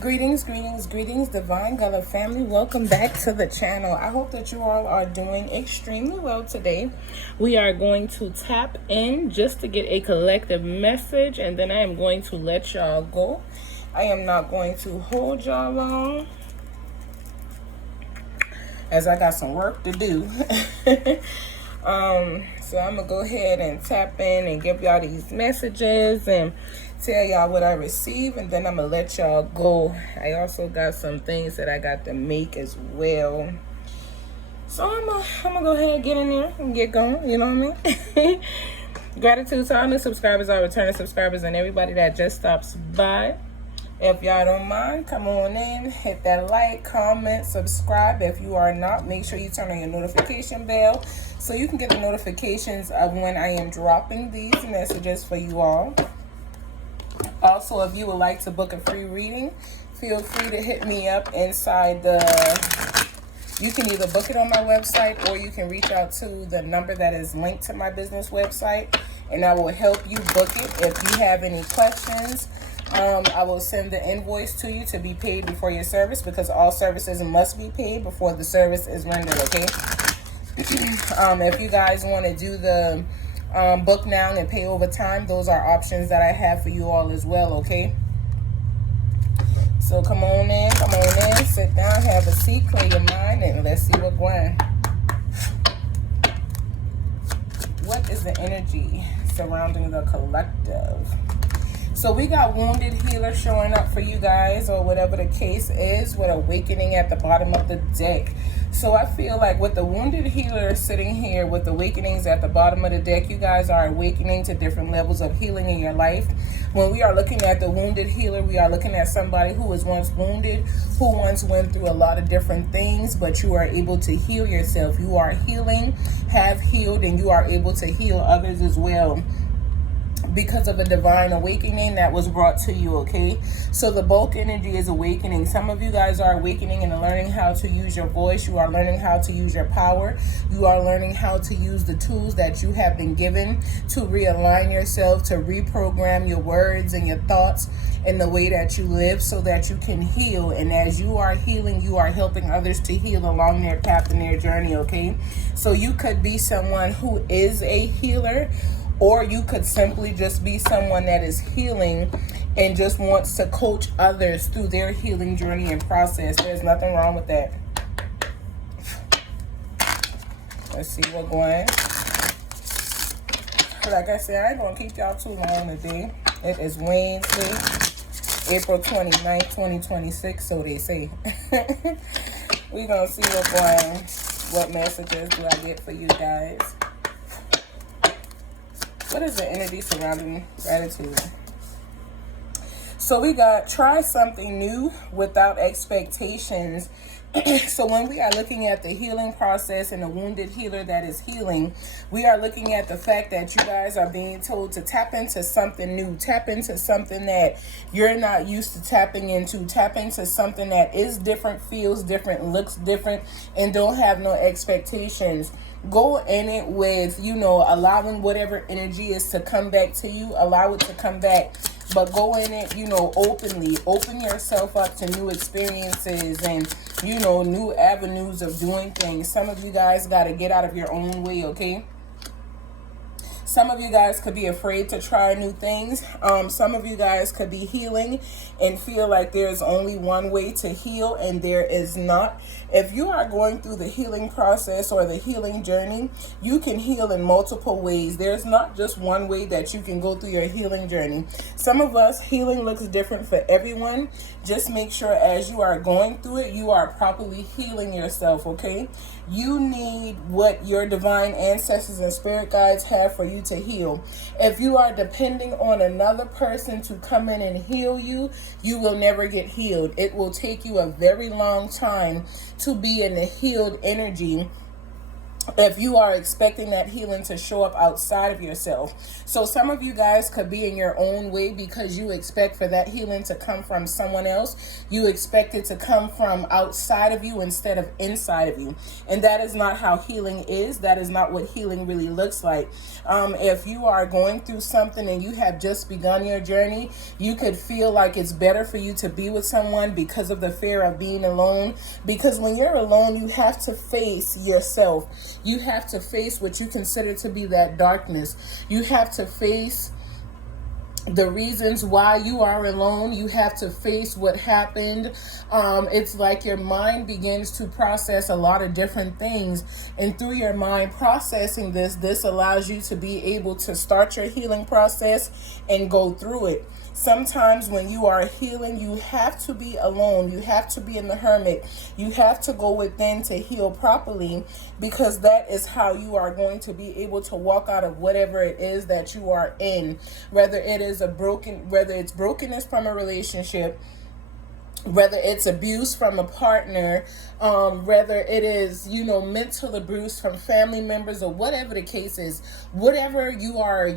Greetings, Divine Gala family. Welcome back to the channel. I hope that you all are doing extremely well today. We are going to tap in just to get a collective message, and then I am going to let y'all go. I am not going to hold y'all long, as I got some work to do. So I'm gonna go ahead and tap in and give y'all these messages and tell y'all what I receive, and then I'm gonna let y'all go. I also got some things that I got to make as well. So I'm gonna go ahead and get in there and get going, you know what I mean? Gratitude to all new subscribers, all returning subscribers, and everybody that just stops by. If y'all don't mind, come on in, hit that like, comment, subscribe. If you are not, make sure you turn on your notification bell so you can get the notifications of when I am dropping these messages for you all. Also, if you would like to book a free reading, feel free to hit me up inside you can either book it on my website or you can reach out to the number that is linked to my business website, and I will help you book it. If you have any questions, I will send the invoice to you to be paid before your service, because all services must be paid before the service is rendered, okay? If you guys want to do the book now and pay over time, those are options that I have for you all as well, okay? So come on in, sit down, have a seat, clear your mind, and let's see what's going on. What is the energy surrounding the collective? So we got Wounded Healer showing up for you guys, or whatever the case is, with Awakening at the bottom of the deck. So I feel like with the Wounded Healer sitting here with Awakenings at the bottom of the deck, you guys are awakening to different levels of healing in your life. When we are looking at the Wounded Healer, we are looking at somebody who was once wounded, who once went through a lot of different things, but you are able to heal yourself. You are healing, have healed, and you are able to heal others as well, because of a divine awakening that was brought to you, okay? So the bulk energy is awakening. Some of you guys are awakening and learning how to use your voice. You are learning how to use your power. You are learning how to use the tools that you have been given to realign yourself, to reprogram your words and your thoughts and the way that you live, so that you can heal. And as you are healing, you are helping others to heal along their path and their journey, okay? So you could be someone who is a healer, or you could simply just be someone that is healing and just wants to coach others through their healing journey and process. There's nothing wrong with that. Let's see what's going on. Like I said, I ain't going to keep y'all too long today. It is Wednesday, April 29th, 2026, so they say. We're going to see what's going on. What messages do I get for you guys? What is the energy surrounding gratitude? So we got try something new without expectations. So when we are looking at the healing process and the Wounded Healer that is healing, we are looking at the fact that you guys are being told to tap into something new, tap into something that you're not used to tapping into, tap into something that is different, feels different, looks different, and don't have no expectations. Go in it with, allowing whatever energy is to come back to you, allow it to come back. But go in it, openly. Open yourself up to new experiences and, new avenues of doing things. Some of you guys got to get out of your own way, okay? Some of you guys could be afraid to try new things. Some of you guys could be healing and feel like there's only one way to heal, and there is not. If you are going through the healing process or the healing journey, you can heal in multiple ways. There's not just one way that you can go through your healing journey. Some of us, healing looks different for everyone. Just make sure as you are going through it, you are properly healing yourself, okay? You need what your divine ancestors and spirit guides have for you to heal. If you are depending on another person to come in and heal you, you will never get healed. It will take you a very long time to be in the healed energy if you are expecting that healing to show up outside of yourself. So some of you guys could be in your own way because you expect for that healing to come from someone else. You expect it to come from outside of you instead of inside of you. And that is not how healing is. That is not what healing really looks like. If you are going through something and you have just begun your journey, you could feel like it's better for you to be with someone because of the fear of being alone. Because when you're alone, you have to face yourself. You have to face what you consider to be that darkness. You have to face the reasons why you are alone. You have to face what happened. It's like your mind begins to process a lot of different things. And through your mind processing this allows you to be able to start your healing process and go through it. Sometimes when you are healing, you have to be alone. You have to be in the hermit. You have to go within to heal properly, because that is how you are going to be able to walk out of whatever it is that you are in. Whether it's brokenness from a relationship, whether it's abuse from a partner, whether it is, mental abuse from family members, or whatever the case is, whatever you are,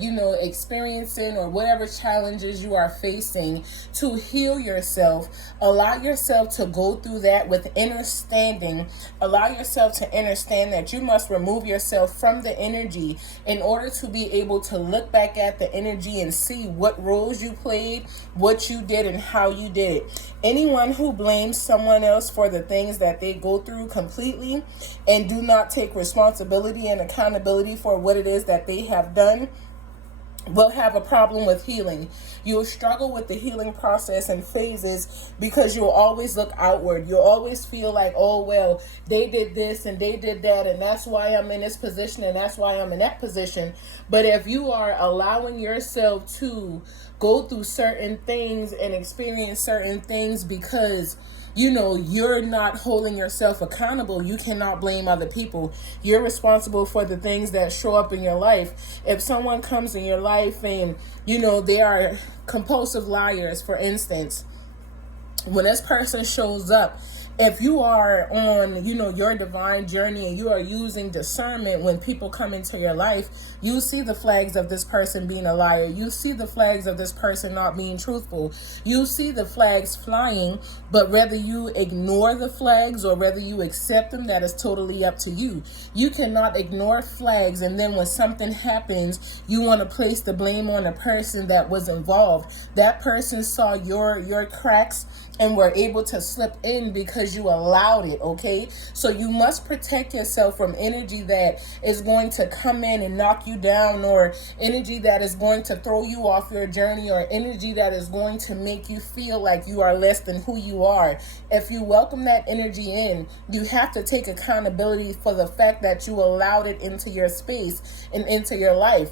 experiencing, or whatever challenges you are facing, to heal yourself, allow yourself to go through that with understanding. Allow yourself to understand that you must remove yourself from the energy in order to be able to look back at the energy and see what roles you played, what you did, and how you did it. Anyone who blames someone else for the things that they go through completely and do not take responsibility and accountability for what it is that they have done will have a problem with healing. You'll struggle with the healing process and phases because you'll always look outward. You'll always feel like, oh, well, they did this and they did that, and that's why I'm in this position and that's why I'm in that position. But if you are allowing yourself to go through certain things and experience certain things because you're not holding yourself accountable, you cannot blame other people. You're responsible for the things that show up in your life. If someone comes in your life and, they are compulsive liars, for instance, when this person shows up, if you are on, your divine journey and you are using discernment when people come into your life, you see the flags of this person being a liar. You see the flags of this person not being truthful. You see the flags flying, but whether you ignore the flags or whether you accept them, that is totally up to you. You cannot ignore flags and then when something happens, you want to place the blame on the person that was involved. That person saw your cracks and were able to slip in because you allowed it, okay? So you must protect yourself from energy that is going to come in and knock you down, or energy that is going to throw you off your journey, or energy that is going to make you feel like you are less than who you are. If you welcome that energy in, you have to take accountability for the fact that you allowed it into your space and into your life.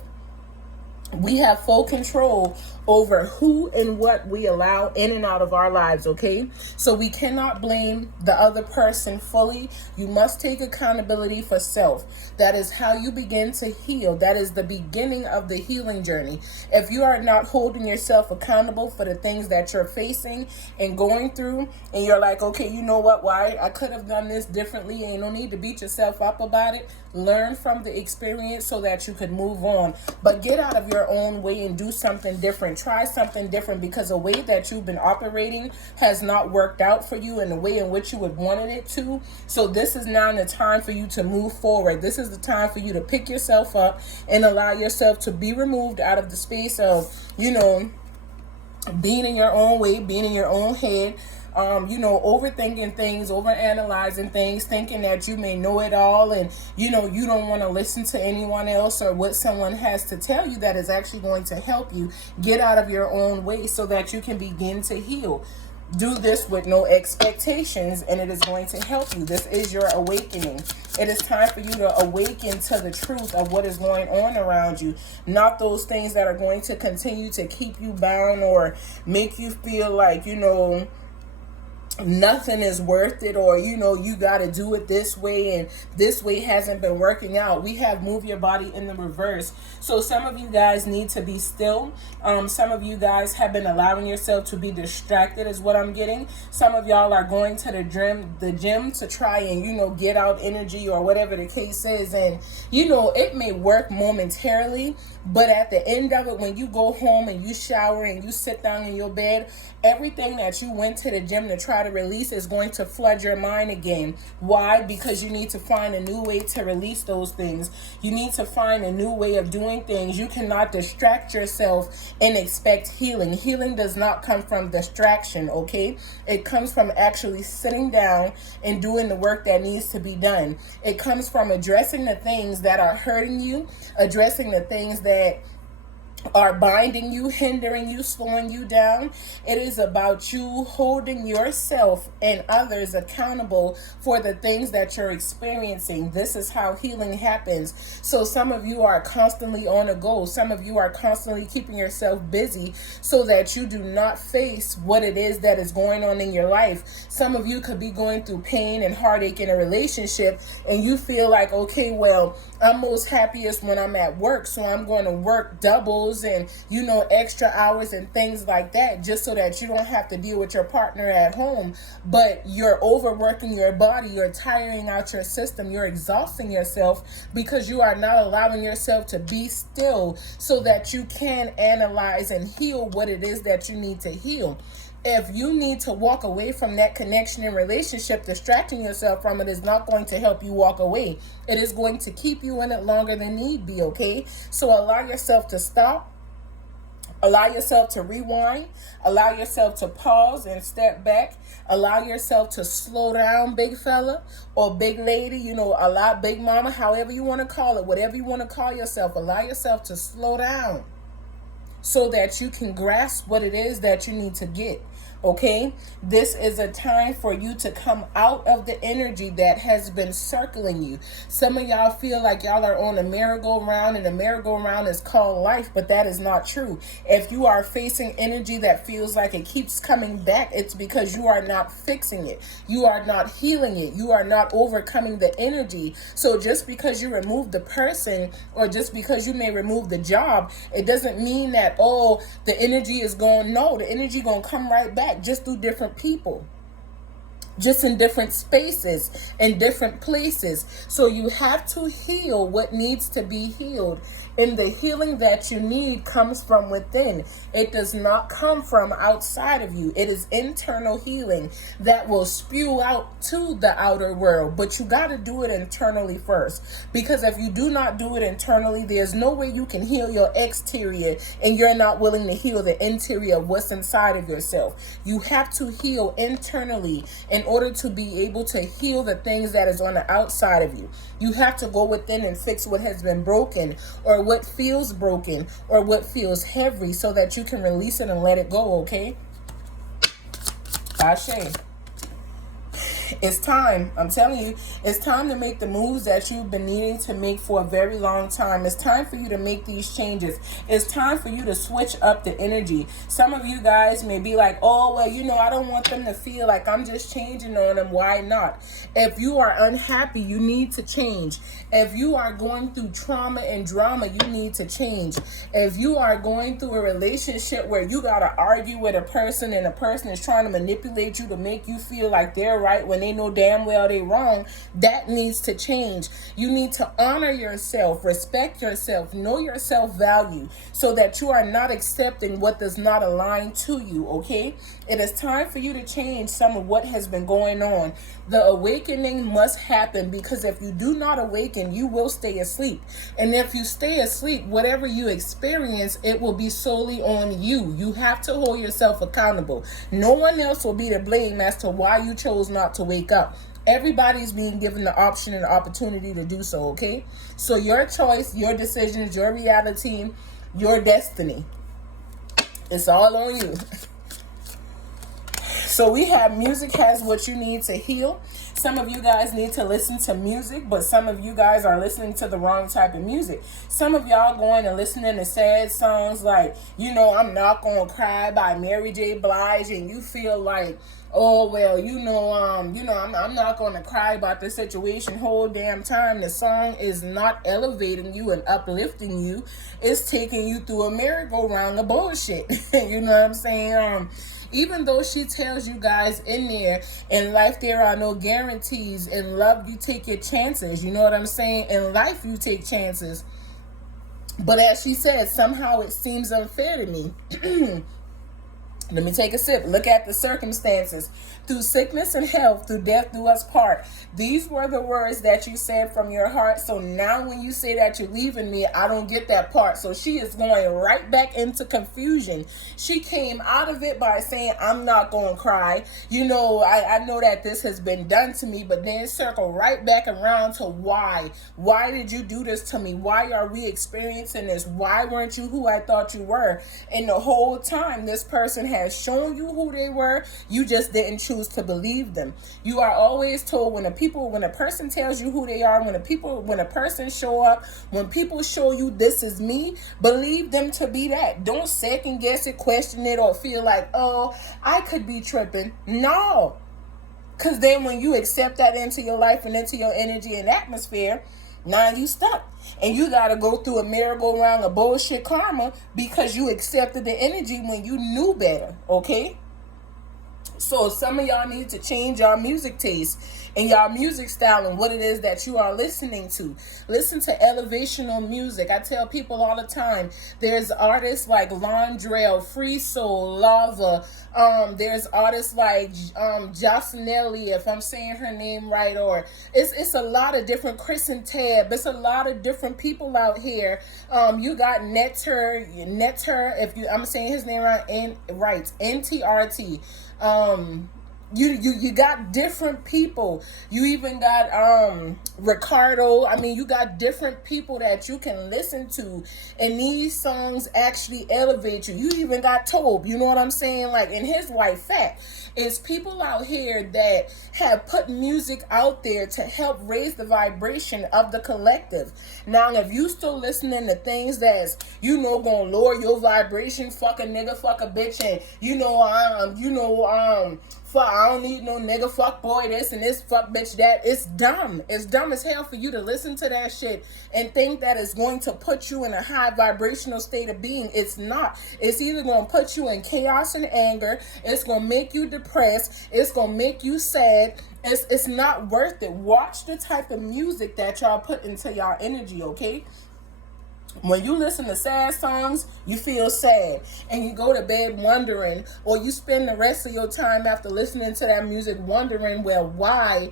We have full control over who and what we allow in and out of our lives, okay? So we cannot blame the other person fully. You must take accountability for self. That is how you begin to heal. That is the beginning of the healing journey. If you are not holding yourself accountable for the things that you're facing and going through, and you're like, okay, you know what, why I could have done this differently, and you don't need to beat yourself up about it. Learn from the experience so that you could move on. But get out of your own way and do something different. Try something different, because the way that you've been operating has not worked out for you in the way in which you would wanted it to. So this is now the time for you to move forward. This is the time for you to pick yourself up and allow yourself to be removed out of the space of, being in your own way, being in your own head, overthinking things, overanalyzing things, thinking that you may know it all, and you don't want to listen to anyone else or what someone has to tell you that is actually going to help you. Get out of your own way so that you can begin to heal. Do this with no expectations, and it is going to help you. This is your awakening. It is time for you to awaken to the truth of what is going on around you, not those things that are going to continue to keep you bound or make you feel like, nothing is worth it, or you know, you got to do it this way and this way hasn't been working out. We have move your body in the reverse. So some of you guys need to be still. Some of you guys have been allowing yourself to be distracted is what I'm getting. Some of y'all are going to the gym to try and, you know, get out energy or whatever the case is, and you know, it may work momentarily, but at the end of it, when you go home and you shower and you sit down in your bed, everything that you went to the gym to try to release is going to flood your mind again. Why? Because you need to find a new way to release those things. You need to find a new way of doing things. You cannot distract yourself and expect healing. Healing does not come from distraction, okay? It comes from actually sitting down and doing the work that needs to be done. It comes from addressing the things that are hurting you, addressing the things that are binding you, hindering you, slowing you down. It is about you holding yourself and others accountable for the things that you're experiencing. This is how healing happens. So some of you are constantly on a go. Some of you are constantly keeping yourself busy so that you do not face what it is that is going on in your life. Some of you could be going through pain and heartache in a relationship, and you feel like, okay, well, I'm most happiest when I'm at work, so I'm going to work doubles and, you know, extra hours and things like that, just so that you don't have to deal with your partner at home. But you're overworking your body, you're tiring out your system, you're exhausting yourself because you are not allowing yourself to be still so that you can analyze and heal what it is that you need to heal. If you need to walk away from that connection and relationship, distracting yourself from it is not going to help you walk away. It is going to keep you in it longer than need be, okay? So allow yourself to stop. Allow yourself to rewind. Allow yourself to pause and step back. Allow yourself to slow down, big fella or big lady, you know, allow big mama, however you want to call it, whatever you want to call yourself. Allow yourself to slow down so that you can grasp what it is that you need to get. Okay, this is a time for you to come out of the energy that has been circling you. Some of y'all feel like y'all are on a merry-go-round, and the merry-go-round is called life, but that is not true. If you are facing energy that feels like it keeps coming back, it's because you are not fixing it. You are not healing it. You are not overcoming the energy. So just because you remove the person, or just because you may remove the job, it doesn't mean that, oh, the energy is gone. No, the energy gonna come right back, just through different people, just in different spaces and different places. So you have to heal what needs to be healed. And the healing that you need comes from within. It does not come from outside of you. It is internal healing that will spew out to the outer world. But you got to do it internally first. Because if you do not do it internally, there's no way you can heal your exterior and you're not willing to heal the interior of what's inside of yourself. You have to heal internally in order to be able to heal the things that is on the outside of you. You have to go within and fix what has been broken, or what feels broken, or what feels heavy, so that you can release it and let it go, okay? Ashe. It's time. I'm telling you, it's time to make the moves that you've been needing to make for a very long time. It's time for you to make these changes. It's time for you to switch up the energy. Some of you guys may be like, oh, well, you know, I don't want them to feel like I'm just changing on them. Why not? If you are unhappy, you need to change. If you are going through trauma and drama, you need to change. If you are going through a relationship where you got to argue with a person and a person is trying to manipulate you to make you feel like they're right when they know damn well they wrong, that needs to change. You need to honor yourself, respect yourself, know your self-value, so that you are not accepting what does not align to you, okay? It is time for you to change some of what has been going on. The awakening must happen, because if you do not awaken, you will stay asleep. And if you stay asleep, whatever you experience, it will be solely on you. You have to hold yourself accountable. No one else will be to blame as to why you chose not to wake up. Everybody's being given the option and the opportunity to do so, okay? So your choice, your decisions, your reality, your destiny, it's all on you. So we have music has what you need to heal. Some of you guys need to listen to music, but some of you guys are listening to the wrong type of music. Some of y'all going and listening to sad songs like, I'm Not Gonna Cry by Mary J. Blige, and you feel like, oh well, I'm not gonna cry about the situation whole damn time. The song is not elevating you and uplifting you. It's taking you through a merry-go-round of bullshit. You know what I'm saying? Even though she tells you guys in there, in life there are no guarantees. In love, you take your chances. You know what I'm saying? In life, you take chances. But as she said, somehow it seems unfair to me. Let me take a sip. Look at the circumstances. Through sickness and health, through death do us part. These were the words that you said from your heart. So now when you say that you're leaving me, I don't get that part. So she is going right back into confusion. She came out of it by saying, I'm not going to cry. I know that this has been done to me, but then circle right back around to why. Why did you do this to me? Why are we experiencing this? Why weren't you who I thought you were? And the whole time this person has shown you who they were, you just didn't choose to believe them. You are always told when a person tells you who they are, when a person show up, when people show you this is me, believe them to be that. Don't second guess it, question it, or feel like, oh, I could be tripping. No. Because then when you accept that into your life and into your energy and atmosphere, now you stuck. And you got to go through a merry-go-round of bullshit karma because you accepted the energy when you knew better, okay? So some of y'all need to change y'all music taste and y'all music style and what it is that you are listening to. Listen to elevational music. I tell people all the time, there's artists like Londrell, Free Soul, Lava. There's artists like Jocelyn, if I'm saying her name right, or it's a lot of different, Chris and Tab. It's a lot of different people out here. You got Netter, if I'm saying his name right, NTRT. You got different people. You even got Ricardo. I mean, you got different people that you can listen to, and these songs actually elevate you. You even got Tobe, you know what I'm saying? Like in his White Fat. It's people out here that have put music out there to help raise the vibration of the collective. Now, if you still listening to things that's, gonna lower your vibration, fuck a nigga, fuck a bitch, and fuck, I don't need no nigga, fuck boy, this and this, fuck bitch that. It's dumb. It's dumb as hell for you to listen to that shit and think that it's going to put you in a high vibrational state of being. It's not. It's either going to put you in chaos and anger. It's going to make you depressed. It's going to make you sad. It's not worth it. Watch the type of music that y'all put into y'all energy, okay? When you listen to sad songs, you feel sad and you go to bed wondering, or you spend the rest of your time after listening to that music wondering, well, why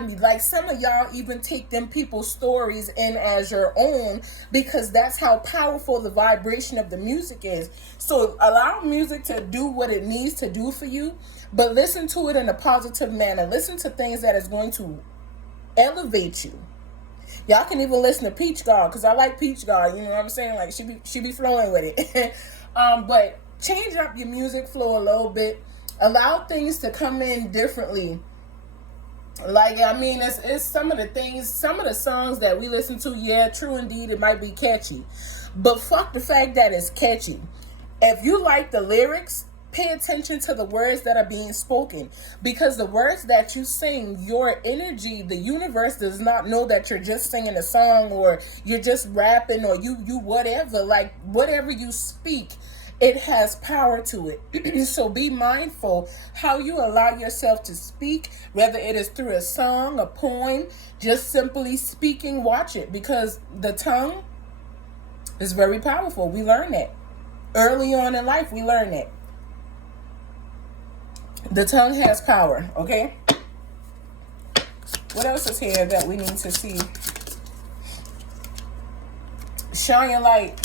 me? Like some of y'all even take them people's stories in as your own because that's how powerful the vibration of the music is. So allow music to do what it needs to do for you, but listen to it in a positive manner. Listen to things that is going to elevate you. Y'all can even listen to Peach God, because I like Peach God, you know what I'm saying? Like, she be flowing with it. But change up your music flow a little bit. Allow things to come in differently. Like, I mean, it's some of the songs that we listen to, yeah, true indeed, it might be catchy. But fuck the fact that it's catchy. If you like the lyrics, pay attention to the words that are being spoken, because the words that you sing, your energy, the universe does not know that you're just singing a song or you're just rapping or you whatever. Like whatever you speak, it has power to it. So be mindful how you allow yourself to speak, whether it is through a song, a poem, just simply speaking. Watch it, because the tongue is very powerful. We learn that early on in life. We learn that the tongue has power, okay? What else is here that we need to see? Shine your light.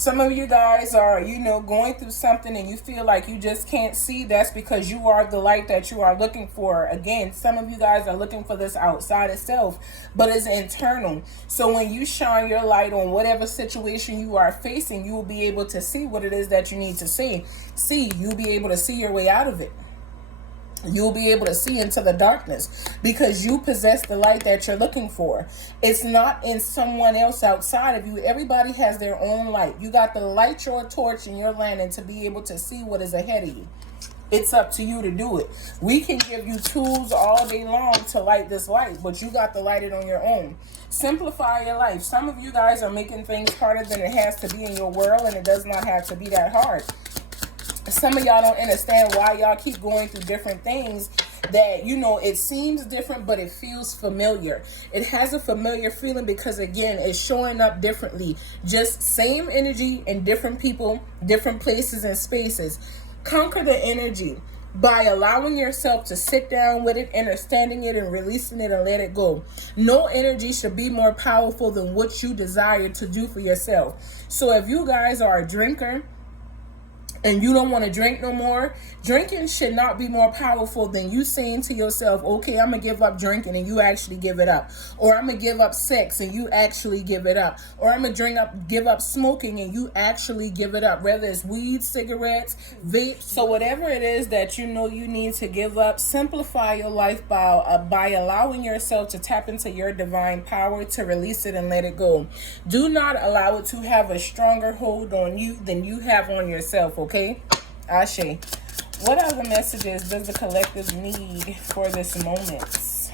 Some of you guys are, going through something and you feel like you just can't see. That's because you are the light that you are looking for. Again, some of you guys are looking for this outside itself, but it's internal. So when you shine your light on whatever situation you are facing, you will be able to see what it is that you need to see. You'll be able to see your way out of it. You'll be able to see into the darkness because you possess the light that you're looking for. It's not in someone else outside of you. Everybody has their own light. You got to light your torch in your lantern to be able to see what is ahead of you. It's up to you to do it. We can give you tools all day long to light this light, but you got to light it on your own. Simplify your life. Some of you guys are making things harder than it has to be in your world, and it does not have to be that hard. Some of y'all don't understand why y'all keep going through different things that, you know, it seems different, but it feels familiar. It has a familiar feeling because, again, it's showing up differently. Just same energy in different people, different places and spaces. Conquer the energy by allowing yourself to sit down with it, understanding it, and releasing it and let it go. No energy should be more powerful than what you desire to do for yourself. So if you guys are a drinker, and you don't want to drink no more, drinking should not be more powerful than you saying to yourself, okay, I'm going to give up drinking, and you actually give it up. Or I'm going to give up sex and you actually give it up. Or I'm going to give up smoking and you actually give it up. Whether it's weed, cigarettes, vape. So whatever it is that you know you need to give up, simplify your life by allowing yourself to tap into your divine power, to release it and let it go. Do not allow it to have a stronger hold on you than you have on yourself, okay? Ashe. What other messages does the collective need for this moment?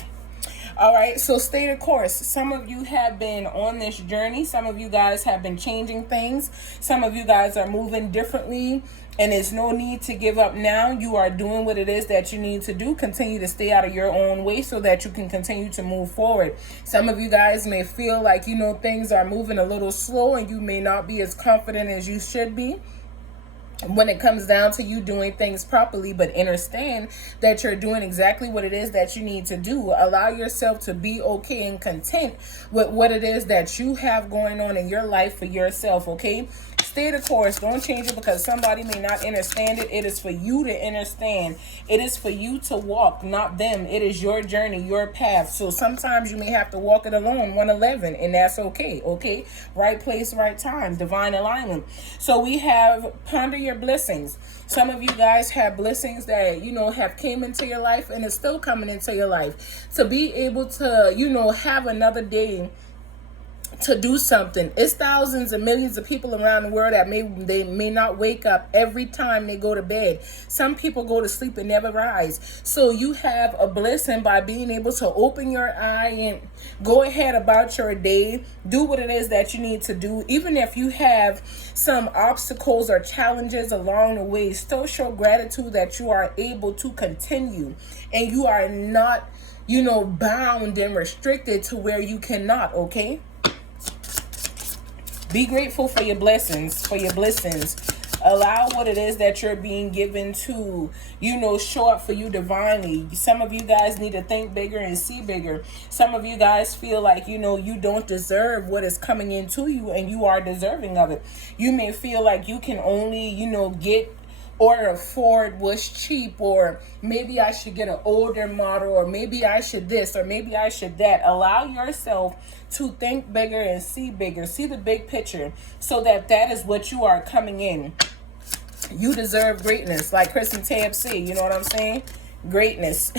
All right, so stay the course. Some of you have been on this journey. Some of you guys have been changing things. Some of you guys are moving differently, and there's no need to give up now. You are doing what it is that you need to do. Continue to stay out of your own way so that you can continue to move forward. Some of you guys may feel like, you know, things are moving a little slow and you may not be as confident as you should be when it comes down to you doing things properly, but understand that you're doing exactly what it is that you need to do. Allow yourself to be okay and content with what it is that you have going on in your life for yourself, okay? Stay the course. Don't change it because somebody may not understand it. It is for you to understand. It is for you to walk, not them. It is your journey, your path. So sometimes you may have to walk it alone, 111, and that's okay, okay? Right place, right time, divine alignment. So we have ponder your blessings. Some of you guys have blessings that, you know, have came into your life and is still coming into your life. To be able to, you know, have another day to do something. It's thousands and millions of people around the world that they may not wake up every time they go to bed. Some people go to sleep and never rise. So you have a blessing by being able to open your eye and go ahead about your day. Do what it is that you need to do. Even if you have some obstacles or challenges along the way, still show gratitude that you are able to continue and you are not, you know, bound and restricted to where you cannot, okay? Be grateful for your blessings, for your blessings. Allow what it is that you're being given to, you know, show up for you divinely. Some of you guys need to think bigger and see bigger. Some of you guys feel like, you know, you don't deserve what is coming into you and you are deserving of it. You may feel like you can only, you know, get or afford what's cheap, or maybe I should get an older model, or maybe I should this, or maybe I should that. Allow yourself to think bigger and see bigger. See the big picture so that that is what you are coming in. You deserve greatness, like Chris and Tab say, you know what I'm saying? Greatness.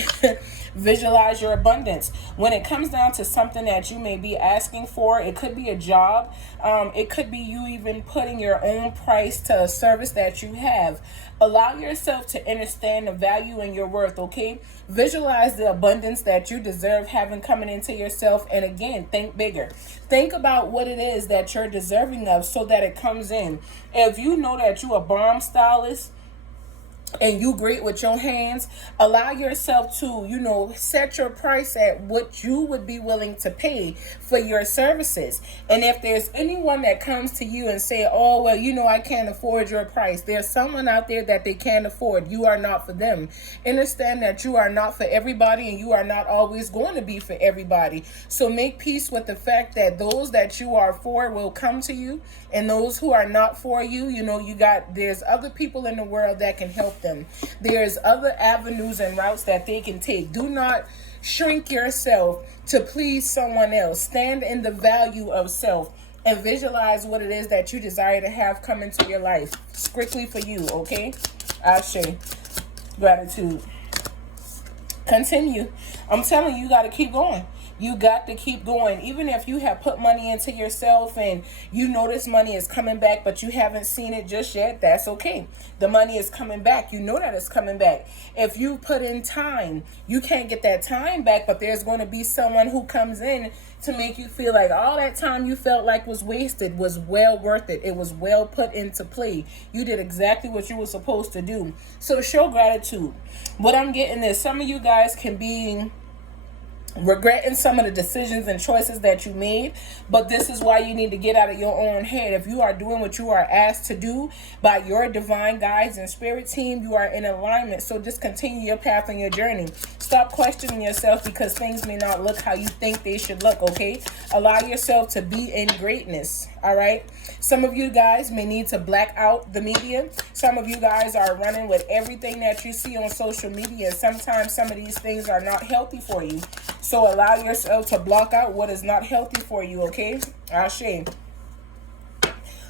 Visualize your abundance. When it comes down to something that you may be asking for, it could be a job. It could be you even putting your own price to a service that you have. Allow yourself to understand the value and your worth, okay? Visualize the abundance that you deserve having coming into yourself. And again, think bigger. Think about what it is that you're deserving of so that it comes in. If you know that you're a bomb stylist, and you great with your hands, allow yourself to, you know, set your price at what you would be willing to pay for your services. And if there's anyone that comes to you and say, oh, well, you know, I can't afford your price. There's someone out there that they can't afford. You are not for them. Understand that you are not for everybody and you are not always going to be for everybody. So make peace with the fact that those that you are for will come to you, and those who are not for you, you know, there's other people in the world that can help them. There's other avenues and routes that they can take. Do not shrink yourself to please someone else. Stand in the value of self and visualize what it is that you desire to have come into your life strictly for you, okay? Ashe. Gratitude. Continue. I'm telling you, you got to keep going. You got to keep going. Even if you have put money into yourself and you know this money is coming back, but you haven't seen it just yet, that's okay. The money is coming back. You know that it's coming back. If you put in time, you can't get that time back, but there's going to be someone who comes in to make you feel like all that time you felt like was wasted was well worth it. It was well put into play. You did exactly what you were supposed to do. So show gratitude. What I'm getting is some of you guys can be regretting some of the decisions and choices that you made, but this is why you need to get out of your own head. If you are doing what you are asked to do by your divine guides and spirit team, you are in alignment. So just continue your path and your journey. Stop questioning yourself because things may not look how you think they should look, okay? Allow yourself to be in greatness, all right? Some of you guys may need to black out the media. Some of you guys are running with everything that you see on social media. Sometimes some of these things are not healthy for you. So allow yourself to block out what is not healthy for you, okay? Ashe.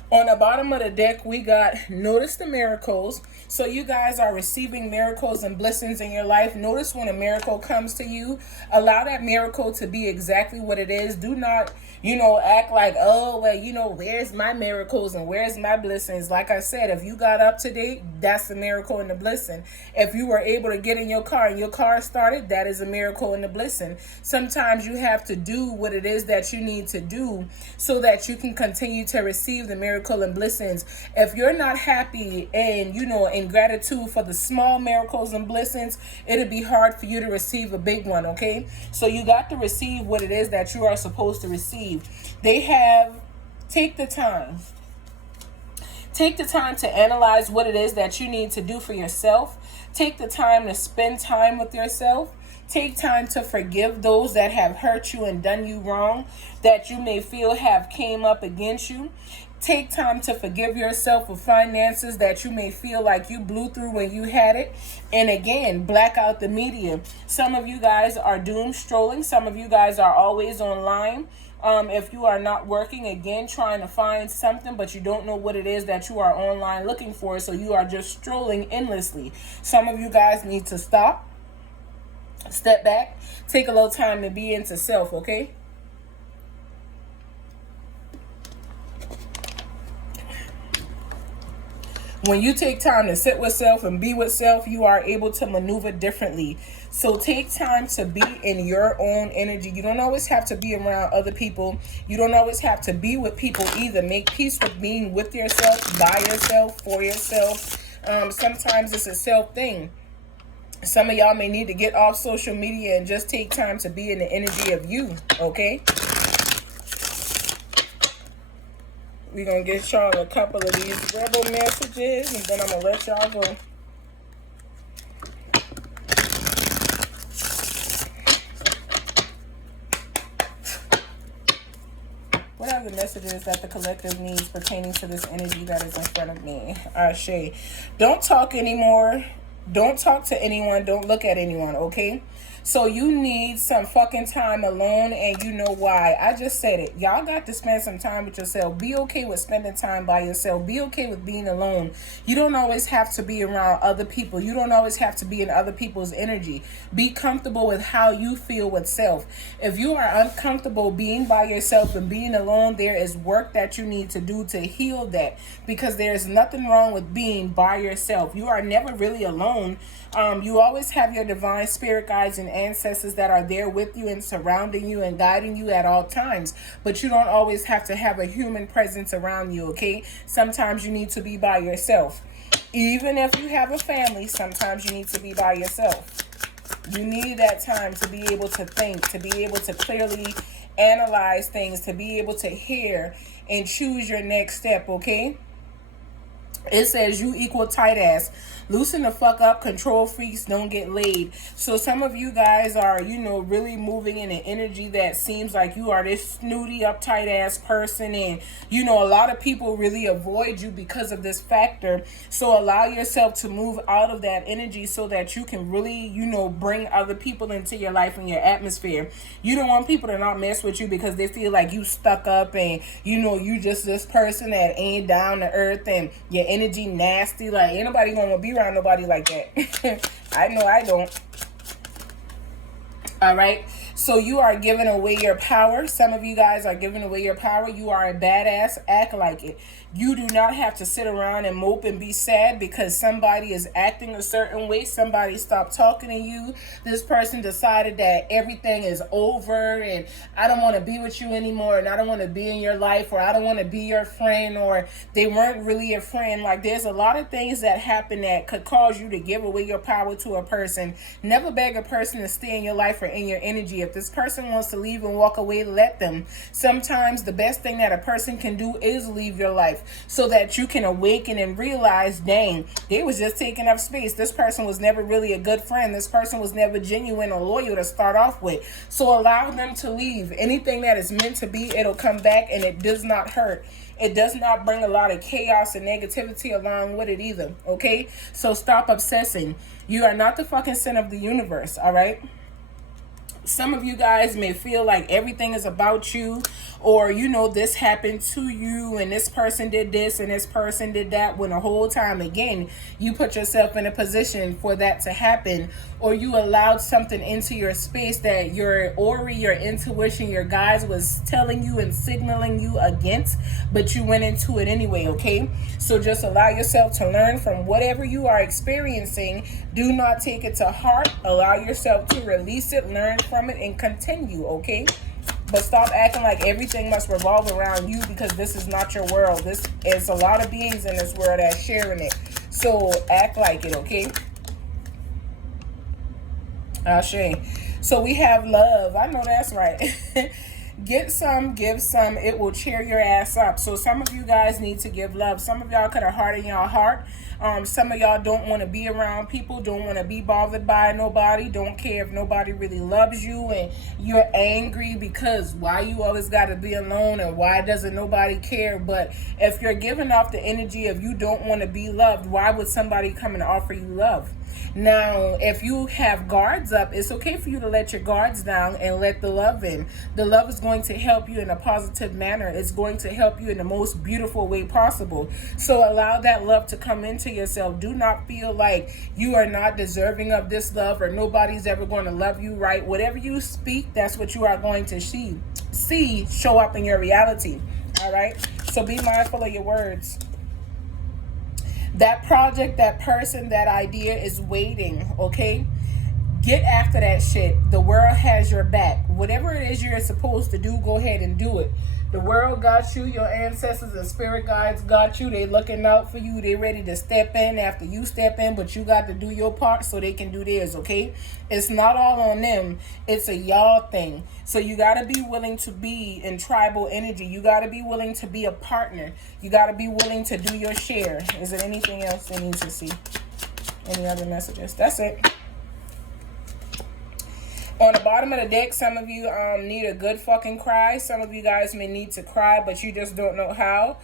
On the bottom of the deck, we got notice the miracles. So you guys are receiving miracles and blessings in your life. Notice when a miracle comes to you. Allow that miracle to be exactly what it is. Do not, act like, oh, well, where's my miracles and where's my blessings? Like I said, if you got up to date, that's the miracle and the blessing. If you were able to get in your car and your car started, that is a miracle and the blessing. Sometimes you have to do what it is that you need to do so that you can continue to receive the miracle and blessings. If you're not happy and in gratitude for the small miracles and blessings, it'll be hard for you to receive a big one, okay? So you got to receive what it is that you are supposed to receive. Take the time to analyze what it is that you need to do for yourself. Take the time to spend time with yourself. Take time to forgive those that have hurt you and done you wrong, that you may feel have came up against you. Take time to forgive yourself for finances that you may feel like you blew through when you had it. And again, black out the media. Some of you guys are doom strolling. Some of you guys are always online. If you are not working, again, trying to find something, but you don't know what it is that you are online looking for, so you are just strolling endlessly. Some of you guys need to stop, step back, take a little time to be into self, okay? When you take time to sit with self and be with self, you are able to maneuver differently. So take time to be in your own energy. You don't always have to be around other people. You don't always have to be with people either. Make peace with being with yourself, by yourself, for yourself. Sometimes it's a self thing. Some of y'all may need to get off social media and just take time to be in the energy of you, okay? We're going to get y'all a couple of these rebel messages, and then I'm going to let y'all go. What are the messages that the collective needs pertaining to this energy that is in front of me? Ashe. Don't talk anymore. Don't talk to anyone. Don't look at anyone, okay? So you need some fucking time alone, and you know why. I just said it. Y'all got to spend some time with yourself. Be okay with spending time by yourself. Be okay with being alone. You don't always have to be around other people. You don't always have to be in other people's energy. Be comfortable with how you feel with self. If you are uncomfortable being by yourself and being alone, there is work that you need to do to heal that, because there is nothing wrong with being by yourself. You are never really alone. You always have your divine spirit guides and ancestors that are there with you and surrounding you and guiding you at all times, but you don't always have to have a human presence around you, okay? Sometimes you need to be by yourself. Even if you have a family, sometimes you need to be by yourself. You need that time to be able to think, to be able to clearly analyze things, to be able to hear and choose your next step, okay? It says you equal tight ass. Loosen the fuck up. Control freaks don't get laid. So some of you guys are, really moving in an energy that seems like you are this snooty, uptight ass person. And, a lot of people really avoid you because of this factor. So allow yourself to move out of that energy so that you can really, bring other people into your life and your atmosphere. You don't want people to not mess with you because they feel like you stuck up and, you just this person that ain't down to earth and your energy nasty. Like, ain't nobody gonna be around nobody like that. I know I don't. All right. So you are giving away your power. Some of you guys are giving away your power. You are a badass. Act like it. You do not have to sit around and mope and be sad because somebody is acting a certain way. Somebody stopped talking to you. This person decided that everything is over and I don't want to be with you anymore and I don't want to be in your life, or I don't want to be your friend, or they weren't really a friend. Like, there's a lot of things that happen that could cause you to give away your power to a person. Never beg a person to stay in your life or in your energy. If this person wants to leave and walk away, let them. Sometimes the best thing that a person can do is leave your life so that you can awaken and realize, dang, they was just taking up space. This person was never really a good friend. This person was never genuine or loyal to start off with. So allow them to leave. Anything that is meant to be, it'll come back, and it does not hurt. It does not bring a lot of chaos and negativity along with it either, okay? So stop obsessing. You are not the fucking center of the universe, all right? Some of you guys may feel like everything is about you, or this happened to you and this person did this and this person did that, when the whole time, again, you put yourself in a position for that to happen, or you allowed something into your space that your aura, your intuition, your guides was telling you and signaling you against, but you went into it anyway, okay? So just allow yourself to learn from whatever you are experiencing. Do not take it to heart. Allow yourself to release it, learn from it, and continue, okay? But stop acting like everything must revolve around you, because this is not your world. This is a lot of beings in this world that's sharing it. So act like it, okay? Ashe. So we have love. I know that's right. Get some, give some. It will cheer your ass up. So some of you guys need to give love. Some of y'all could have heart in y'all heart. Some of y'all don't want to be around people, don't want to be bothered by nobody, don't care if nobody really loves you, and you're angry because why you always got to be alone and why doesn't nobody care. But if you're giving off the energy of you don't want to be loved, why would somebody come and offer you love? Now, if you have guards up, it's okay for you to let your guards down and let the love in. The love is going to help you in a positive manner. It's going to help you in the most beautiful way possible. So allow that love to come into yourself. Do not feel like you are not deserving of this love or nobody's ever going to love you right. Whatever you speak, that's what you are going to see show up in your reality. All right? So be mindful of your words. That project, that person, that idea is waiting, okay? Get after that shit. The world has your back. Whatever it is you're supposed to do, go ahead and do it. The world got you. Your ancestors and spirit guides got you. They looking out for you. They ready to step in after you step in, but you got to do your part so they can do theirs, okay? It's not all on them. It's a y'all thing. So you got to be willing to be in tribal energy. You got to be willing to be a partner. You got to be willing to do your share. Is there anything else they need to see? Any other messages? That's it. On the bottom of the deck, some of you need a good fucking cry. Some of you guys may need to cry, but you just don't know how.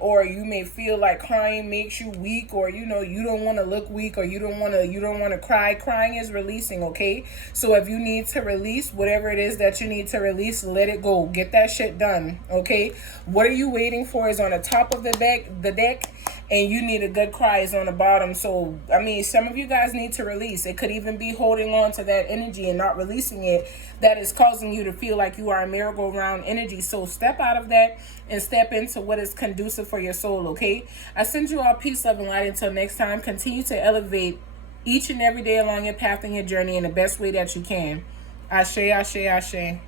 Or you may feel like crying makes you weak, or you don't want to look weak, or you don't want to cry. Crying is releasing, okay? So if you need to release whatever it is that you need to release, let it go. Get that shit done, okay? What are you waiting for is on the top of the deck, and you need a good cry is on the bottom. So, I mean, some of you guys need to release. It could even be holding on to that energy and not releasing it that is causing you to feel like you are a merry-go-round energy. So step out of that and step into what is conducive for your soul, okay? I send you all peace, love, and light. Until next time, continue to elevate each and every day along your path and your journey in the best way that you can. Ashe, ashe, ashe.